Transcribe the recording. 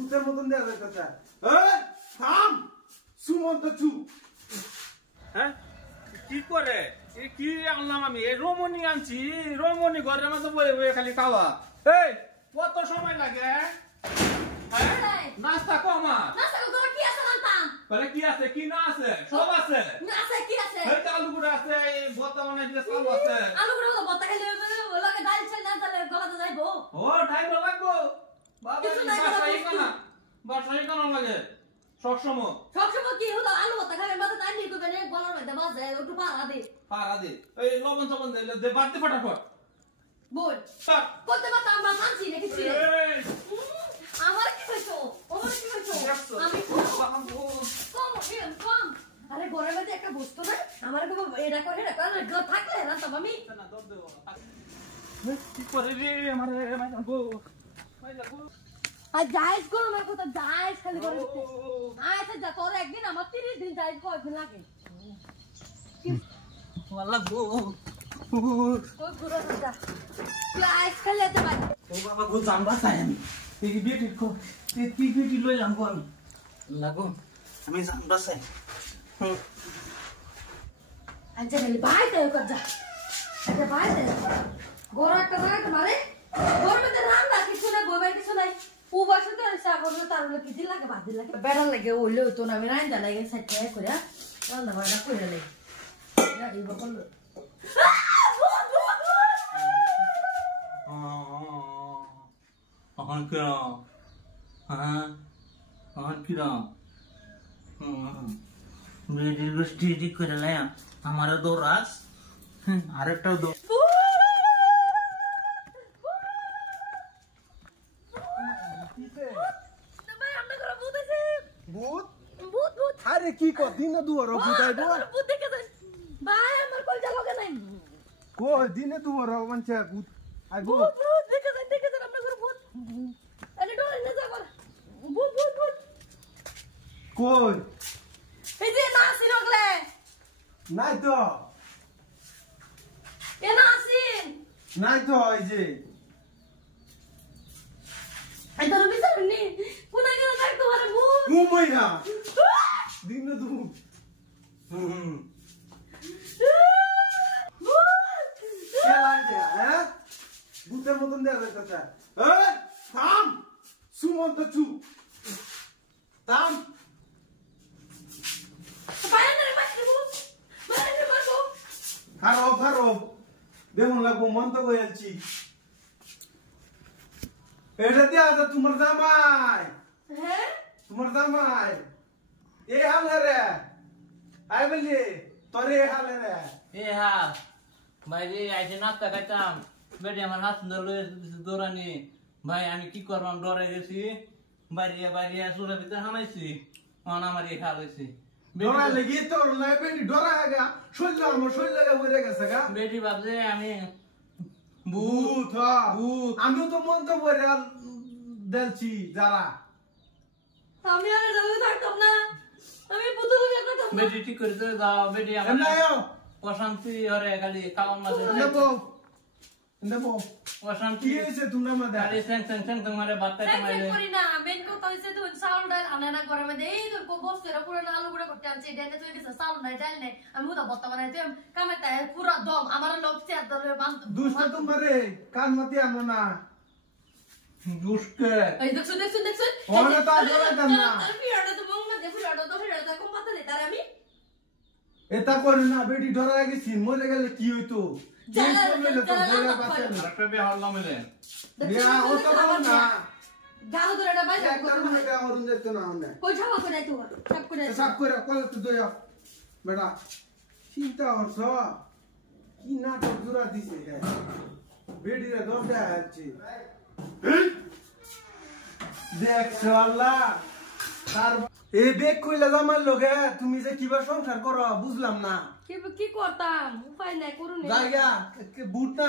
ভূতের মতন দেয়া যাইতেছে। এই থাম, সুমন্ত চুপ। হ্যাঁ কি করে কি আনলাম আমি? এই রমণী আনছি, রমণী ঘরের মধ্যে বয়ে বয়ে খালি খাওয়া। এই কত সময় লাগে? হ্যাঁ নাস্তা কমা কি আছে জানতাম বলে কি আছে কি না আছে সব আছে। কি আছে এই আলু গুঁড়া আছে, এই ভর্তা বানাই দিলে চালু আছে। আলু গুঁড়া তো ভর্তা খেলে লাগে ডাল চাল না তাহলে গলাতে যাইবো। ও ঢাইবো লাগবো বাবা, বাসায় কেন লাগে সবসময়? সবসময় কি হতো আলু ভর্তা খাবে মাথা তাই নিয়ে গেলে গলার মধ্যে বাজে একটু পারা দে এই লবণ চবন দে বাড়তে ফটাফট বল করতে পারতাম আমরা মানছি রেখেছি। আমার কি হইছো আমার কি হইছো আমি কম আরে ঘরের মধ্যে একটা বস্তু না আমার এটা করে থাকলে না তবে আমি কি করে রে আমারে মাইলাগো আর জায়েজ করো না কথা জায়েজ খালি করে দিতে আচ্ছা যা তোর একদিন আমার 30 দিন জায়েজ কয়দিন লাগে ওয়াল্লাহ গো ওই ঘুরে যা ক্লাস খেলে যেতে পারি। ও বাবা গো জানবা চাই আমি এই বেটি কো এই বেটি লইলাম গো আমি লাগো আমি জানবা চাই। আচ্ছা খালি বাইতে কর যা আচ্ছা বাইতে গোরা একটা জায়গা মারে গোর মধ্যে রান্না কিছু না গোবার কিছু নাই উবাসে তো এসে বললো তার হলো কিছু লাগে বাদ লাগে বেড়া লাগে ওইলে হইতো না আমি রান্না লাগে সাইড করে রান্না বান্না করে লাগে এইবার করলো এখন কিরম? হ্যাঁ এখন কিরম? বেটির গোষ্ঠী ঠিক করে লাম আমারও দৌড়াস আরেকটাও দৌড় ভূত ভূত ভূত আরে কি কর দিনে দুয়ার ভূত আইবো ভূত দেখে যান ভাই আমার কলজা লগে নাই কই দিনে দুয়ার মানছে ভূত আইবো ভূত ভূত দেখে যান আপনার ঘরে ভূত আরে ডরে না যাব ভূত ভূত ভূত কই এই যে না আসিন ওগলে নাই তো এ না আসিন নাই তো এই যে এই তোর বিচার নি কোনা গেল থাক তোমার ভূত ঘুমাই না দিনে দু হ্যাঁ ভূতের মতন দেয়া যাইতেছে। এই থাম, সুমন্ত চুপ। থাম, খারব খারব বেগুন লাগবো মন্ত গেছি এটা দিয়া আছে তোমার জামাই হ্যাঁ তোমার জামাই এই হালে রে আই বলি তোরে এই হালে রে এ হ্যাঁ বাইরে আইসে নাস্তা খাইতাম বেটি আমার হাত দৌড়ানি ভাই আমি কি করলাম ডরে গেছি বাইরে বাইরে চুলের ভিতরে হামাইছি অন আমার এই খাল হয়েছে ডরা লেগে তোর লাইব্রেরি ডরা গা শৈল আমার শৈল লাগা বইরে গেছে গা বেটি ভাবছে আমি ভূত ভূত আমিও তো মন তো বইরে দেলছি যারা আমি আর যাবে থাকতাম না আমি পুতুল বিয়ে করতাম বেটি ঠিক করে যাও বেটি আমার এমনায়ও অশান্তি হরে খালি কালাম মাঝে নেবো অশান্তি কি হইছে তোমরা মধ্যে খালি স্যাং স্যাং স্যাং তোমারে বাত্তা মাইলে করি না মেন কথা হইছে তুই চাউল ডাল আনে না ঘরে মধ্যে এই তোর কো বস্তুরা পুরো না আলু গুঁড়া করতে আনছে ডেনে তুই গেছে চাউল নাই ডাল নাই আমি ওটা বত্তা বানাইতে কামে তাই পুরো দম আমার লোক চেয়ার ধরে বাঁধ দুষ্ট তোমারে কান মতে আনো না দুষ্টে এই দেখছ ওনা তো ধরে দেন না তার পিড়াটা তো মং না দে পিড়াটা তো পিড়াটা কম পাতে দে তার আমি এটা করে না বেটি ডরা গেছি মরে গেলে কি হইতো একটা বিয়ে হল্লা মিলে বিয়া হতো না গালো ধরে এটা বাইরে একটা মনে কা হরুন যেত না হনে কই ছাওয়া করে তো সব করে সব করে কল তো দয়া বেটা চিন্তা হরছ কি নাটক জোড়া দিছে হে বেটিরে দরজা আছে দেখছ আল্লাহ তার এই বেগ কইলা জামার লগে তুমি যে কিবা সংসার করো বুঝলাম না কি করতাম উপায় নাই করুন জায়গা বুট না